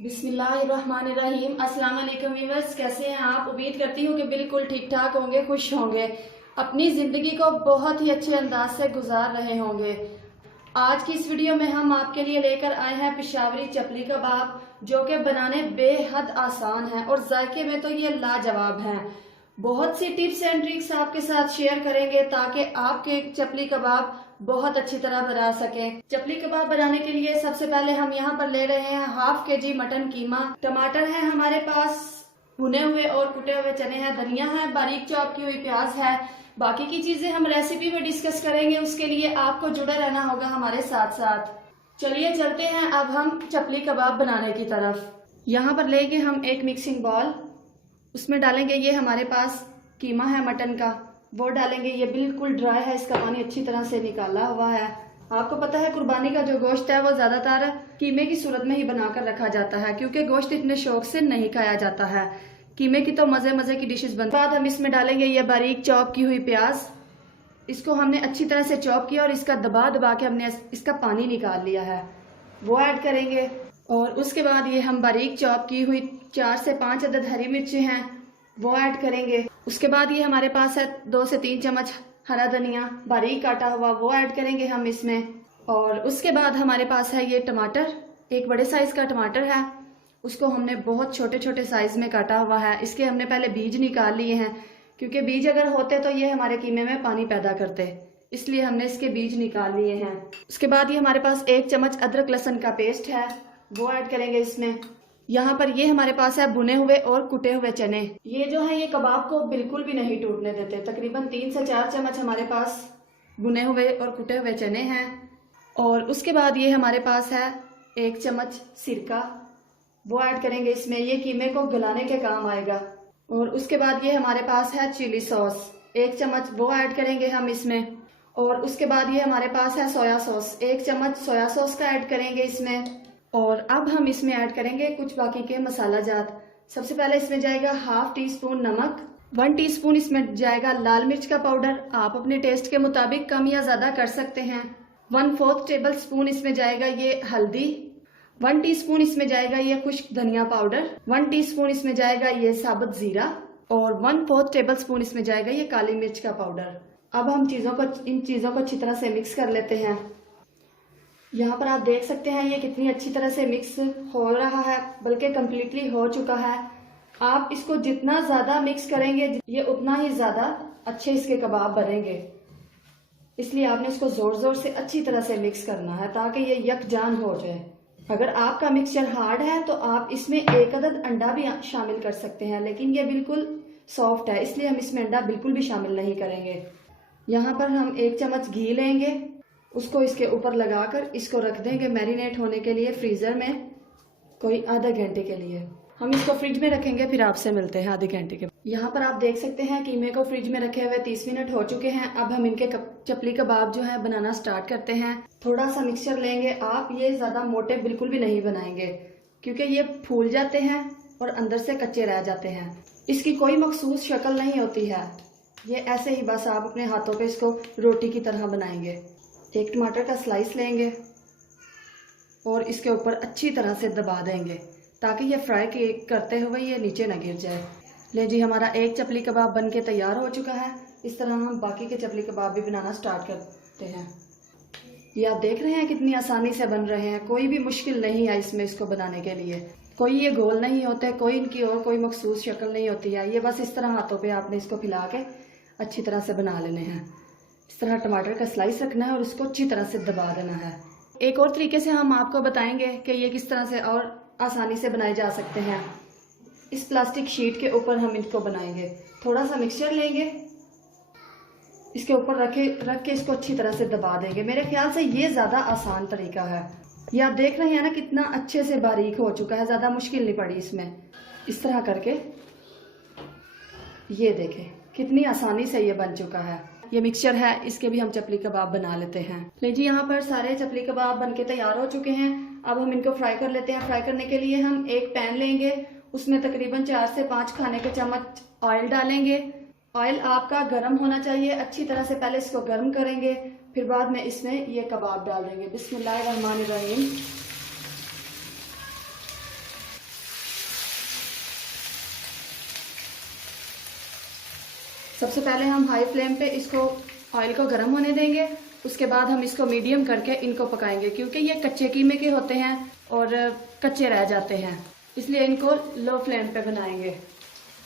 बिस्मिल्लाहिर्रहमानिर्रहीम। अस्सलाम वालेकुम व्यूअर्स, कैसे हैं आप? उम्मीद करती हूँ कि बिल्कुल ठीक ठाक होंगे, खुश होंगे, अपनी ज़िंदगी को बहुत ही अच्छे अंदाज से गुजार रहे होंगे। आज की इस वीडियो में हम आपके लिए लेकर आए हैं पेशावरी चपली कबाब, जो कि बनाने बेहद आसान है और जायके में तो ये लाजवाब हैं। बहुत सी टिप्स एंड ट्रिक्स आपके साथ शेयर करेंगे ताकि आपके चपली कबाब बहुत अच्छी तरह बना सकें। चपली कबाब बनाने के लिए सबसे पहले हम यहाँ पर ले रहे हैं हाफ केजी मटन कीमा। टमाटर है हमारे पास, भुने हुए और कुटे हुए चने हैं, धनिया है, बारीक चॉप की हुई प्याज है। बाकी की चीजें हम रेसिपी में डिस्कस करेंगे, उसके लिए आपको जुड़े रहना होगा हमारे साथ साथ। चलिए चलते हैं अब हम चपली कबाब बनाने की तरफ। यहाँ पर लेंगे हम एक मिक्सिंग बॉल, उसमें डालेंगे ये हमारे पास कीमा है मटन का, वो डालेंगे। ये बिल्कुल ड्राई है, इसका पानी अच्छी तरह से निकाला हुआ है। आपको पता है कुर्बानी का जो गोश्त है वो ज्यादातर कीमे की सूरत में ही बनाकर रखा जाता है, क्योंकि गोश्त इतने शौक से नहीं खाया जाता है। कीमे की तो मजे मजे की डिशेस बनती है। बाद हम इसमें डालेंगे ये बारीक चॉप की हुई प्याज। इसको हमने अच्छी तरह से चॉप किया और इसका दबा दबा के हमने इसका पानी निकाल लिया है, वो ऐड करेंगे। और उसके बाद ये हम बारीक चॉप की हुई 4 से 5 अदद हरी मिर्ची हैं, वो ऐड करेंगे। उसके बाद ये हमारे पास है 2 से 3 चम्मच हरा धनिया बारीक काटा हुआ, वो ऐड करेंगे हम इसमें। और उसके बाद हमारे पास है ये टमाटर, एक बड़े साइज का टमाटर है, उसको हमने बहुत छोटे छोटे साइज में काटा हुआ है। इसके हमने पहले बीज निकाल लिए हैं, क्योंकि बीज अगर होते तो ये हमारे कीमे में पानी पैदा करते, इसलिए हमने इसके बीज निकाल लिए हैं। उसके बाद ये हमारे पास 1 चम्मच अदरक लहसुन का पेस्ट है, वो ऐड करेंगे इसमें। यहाँ पर ये हमारे पास है भुने हुए और कुटे हुए चने। ये जो है ये कबाब को बिल्कुल भी नहीं टूटने देते। तकरीबन 3 से 4 चम्मच हमारे पास भुने हुए और कुटे हुए चने हैं। और उसके बाद ये हमारे पास है 1 चम्मच सिरका, वो ऐड करेंगे इसमें, ये कीमे को गलाने के काम आएगा। और उसके बाद ये हमारे पास है चिली सॉस 1 चम्मच, वो ऐड करेंगे हम इसमें। और उसके बाद ये हमारे पास है सोया सॉस, 1 चम्मच सोया सॉस का ऐड करेंगे इसमें। और अब हम इसमें ऐड करेंगे कुछ बाकी के मसाला जात। सबसे पहले इसमें जाएगा हाफ टी स्पून नमक, 1 टीस्पून इसमें जाएगा लाल मिर्च का पाउडर, आप अपने टेस्ट के मुताबिक कम या ज्यादा कर सकते हैं। 1/4 टेबल स्पून इसमें जाएगा ये हल्दी, 1 टीस्पून इसमें जाएगा ये खुश्क धनिया पाउडर, 1 टीस्पून इसमें जाएगा ये साबुत जीरा और 1/4 टेबल स्पून इसमें जाएगा ये काली मिर्च का पाउडर। अब हम इन चीजों को अच्छी तरह से मिक्स कर लेते हैं। यहाँ पर आप देख सकते हैं ये कितनी अच्छी तरह से मिक्स हो रहा है, बल्कि कम्प्लीटली हो चुका है। आप इसको जितना ज्यादा मिक्स करेंगे ये उतना ही ज्यादा अच्छे इसके कबाब बनेंगे, इसलिए आपने इसको जोर जोर से अच्छी तरह से मिक्स करना है ताकि ये यकजान हो जाए। अगर आपका मिक्सचर हार्ड है तो आप इसमें 1 अदद अंडा भी शामिल कर सकते हैं, लेकिन ये बिल्कुल सॉफ्ट है इसलिए हम इसमें अंडा बिल्कुल भी शामिल नहीं करेंगे। यहाँ पर हम 1 चम्मच घी लेंगे, उसको इसके ऊपर लगाकर इसको रख देंगे मैरिनेट होने के लिए फ्रीजर में कोई आधा घंटे के लिए। हम इसको फ्रिज में रखेंगे, फिर आपसे मिलते हैं आधे घंटे के। यहाँ पर आप देख सकते हैं कीमे को फ्रिज में रखे हुए 30 मिनट हो चुके हैं। अब हम इनके चपली कबाब जो है बनाना स्टार्ट करते हैं। थोड़ा सा मिक्सचर लेंगे आप, ये ज्यादा मोटे बिल्कुल भी नहीं बनाएंगे, क्योंकि ये फूल जाते हैं और अंदर से कच्चे रह जाते हैं। इसकी कोई मखसूस शक्ल नहीं होती है, ये ऐसे ही बस आप अपने हाथों पे इसको रोटी की तरह बनाएंगे। 1 टमाटर का स्लाइस लेंगे और इसके ऊपर अच्छी तरह से दबा देंगे ताकि ये फ्राई करते हुए ये नीचे न गिर जाए। ले जी, हमारा एक चपली कबाब बन के तैयार हो चुका है। इस तरह हम बाकी के चपली कबाब भी बनाना स्टार्ट करते हैं। ये आप देख रहे हैं कितनी आसानी से बन रहे हैं, कोई भी मुश्किल नहीं है इसमें इसको बनाने के लिए। कोई ये गोल नहीं होते, कोई इनकी और कोई मखसूस शक्ल नहीं होती है। ये बस इस तरह हाथों पे आपने इसको फैला के अच्छी तरह से बना लेने हैं। इस तरह टमाटर का स्लाइस रखना है और उसको अच्छी तरह से दबा देना है। एक और तरीके से हम आपको बताएंगे कि ये किस तरह से और आसानी से बनाए जा सकते हैं। इस प्लास्टिक शीट के ऊपर हम इनको बनाएंगे। थोड़ा सा मिक्सचर लेंगे, इसके ऊपर रख के इसको अच्छी तरह से दबा देंगे। मेरे ख्याल से ये ज्यादा आसान तरीका है। ये आप देख रहे हैं ना कितना अच्छे से बारीक हो चुका है, ज्यादा मुश्किल नहीं पड़ी इसमें। इस तरह करके ये देखें कितनी आसानी से ये बन चुका है। ये मिक्सचर है, इसके भी हम चपली कबाब बना लेते हैं। ले जी, यहाँ पर सारे चपली कबाब बनके तैयार हो चुके हैं। अब हम इनको फ्राई कर लेते हैं। फ्राई करने के लिए हम एक पैन लेंगे, उसमें तकरीबन 4 से 5 खाने के चम्मच ऑयल डालेंगे। ऑयल आपका गर्म होना चाहिए अच्छी तरह से, पहले इसको गर्म करेंगे, फिर बाद में इसमें ये कबाब डाल देंगे। बिस्मिल्लाहिर्रहमानिर्रहीम। सबसे पहले हम हाई फ्लेम पे इसको ऑयल को गर्म होने देंगे, उसके बाद हम इसको मीडियम करके इनको पकाएंगे, क्योंकि ये कच्चे कीमे के होते हैं और कच्चे रह जाते हैं, इसलिए इनको लो फ्लेम पे बनाएंगे।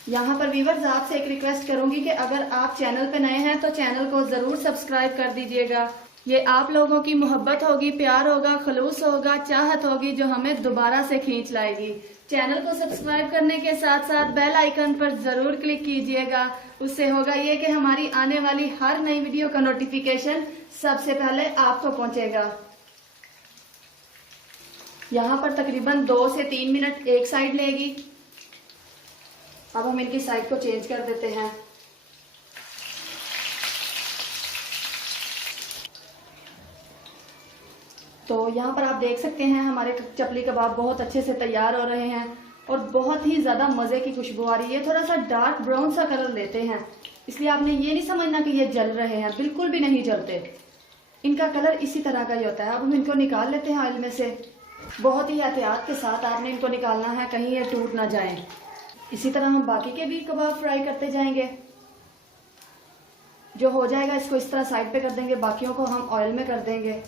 यहाँ पर व्यूअर्स आपसे एक रिक्वेस्ट करूंगी कि अगर आप चैनल पे नए हैं तो चैनल को जरूर सब्सक्राइब कर दीजिएगा। ये आप लोगों की मोहब्बत होगी, प्यार होगा, खलूस होगा, चाहत होगी जो हमें दोबारा से खींच लाएगी। चैनल को सब्सक्राइब करने के साथ साथ बेल आइकन पर जरूर क्लिक कीजिएगा। उससे होगा ये कि हमारी आने वाली हर नई वीडियो का नोटिफिकेशन सबसे पहले आपको पहुंचेगा। यहाँ पर तकरीबन 2 से 3 मिनट एक साइड लेगी। अब हम इनकी साइड को चेंज कर देते हैं। तो यहाँ पर आप देख सकते हैं हमारे चपली कबाब बहुत अच्छे से तैयार हो रहे हैं और बहुत ही ज़्यादा मज़े की खुशबू आ रही है। थोड़ा सा डार्क ब्राउन सा कलर लेते हैं, इसलिए आपने ये नहीं समझना कि ये जल रहे हैं, बिल्कुल भी नहीं जलते। इनका कलर इसी तरह का ही होता है। अब हम इनको निकाल लेते हैं ऑयल में से। बहुत ही एहतियात के साथ आपने इनको निकालना है, कहीं ये टूट ना जाए। इसी तरह हम बाकी के भी कबाब फ्राई करते जाएंगे। जो हो जाएगा इसको इस तरह साइड पे कर देंगे, बाकियों को हम ऑयल में कर देंगे।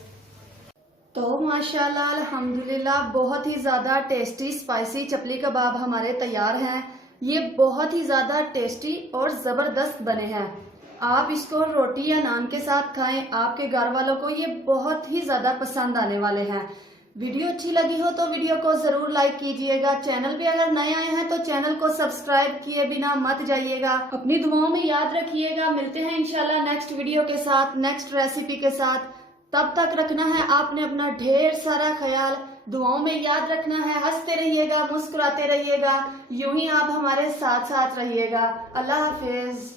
तो माशाल्लाह अल्हम्दुलिल्लाह बहुत ही ज़्यादा टेस्टी स्पाइसी चपली कबाब हमारे तैयार हैं। ये बहुत ही ज़्यादा टेस्टी और ज़बरदस्त बने हैं। आप इसको रोटी या नान के साथ खाएं, आपके घर वालों को ये बहुत ही ज़्यादा पसंद आने वाले हैं। वीडियो अच्छी लगी हो तो वीडियो को ज़रूर लाइक कीजिएगा। चैनल पे अगर नए आए हैं तो चैनल को सब्सक्राइब किए बिना मत जाइएगा। अपनी दुआओं में याद रखिएगा। मिलते हैं इंशाल्लाह नेक्स्ट वीडियो के साथ, नेक्स्ट रेसिपी के साथ। तब तक रखना है आपने अपना ढेर सारा ख्याल, दुआओं में याद रखना है। हंसते रहिएगा, मुस्कुराते रहिएगा, यूं ही आप हमारे साथ साथ रहिएगा। अल्लाह हाफिज।